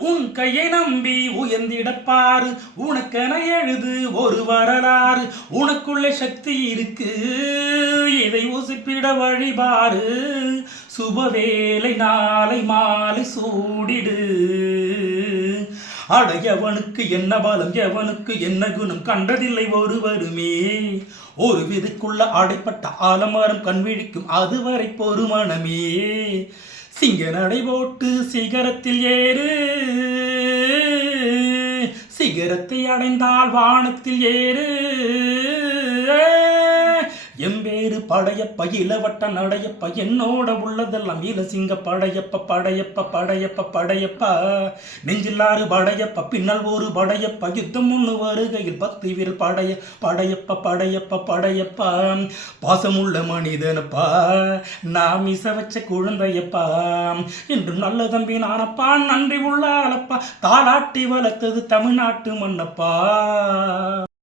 உன் கையை நம்பி உயர்ந்திடப்பாரு, உனக்கென எழுது ஒரு வரலாறு. உனக்குள்ளே சக்தி இருக்கு, இதை உசிப்பிட வழிபாரு. சுபவேளை நாளை மாலை சூடிடு. அடையவனுக்கு என்ன பலம், எவனுக்கு என்ன குணம் கண்டதில்லை ஒருவருமே. ஒரு விதுக்குள்ள அடைப்பட்ட ஆலமரம் கண்விழிக்கும் அதுவரை பொறுமனமே. சிங்க நடை போட்டு சிகரத்தில் ஏறு, சிகரத்தை அடைந்தால் வானத்தில் ஏறு. எம்பேரு படையப்ப இளவட்ட நடையப்ப, என்னோட உள்ளதெல்லாம் இளசிங்க படையப்ப படையப்ப படையப்ப படையப்ப. நெஞ்சில்லாறு படையப்ப பின்னல் ஒரு படையப்ப, யுத்தம் ஒன்று வருகையில் 10 வீரர் படையப்ப படையப்ப படையப்ப. பாசமுள்ள மனிதனப்பா, நான் மிச வச்ச குழந்தையப்பா. என்றும் நல்ல தம்பி நானப்பா, நன்றி உள்ள ஆளப்பா. தாளாட்டி வளர்த்தது தமிழ்நாட்டு மண்ணப்பா.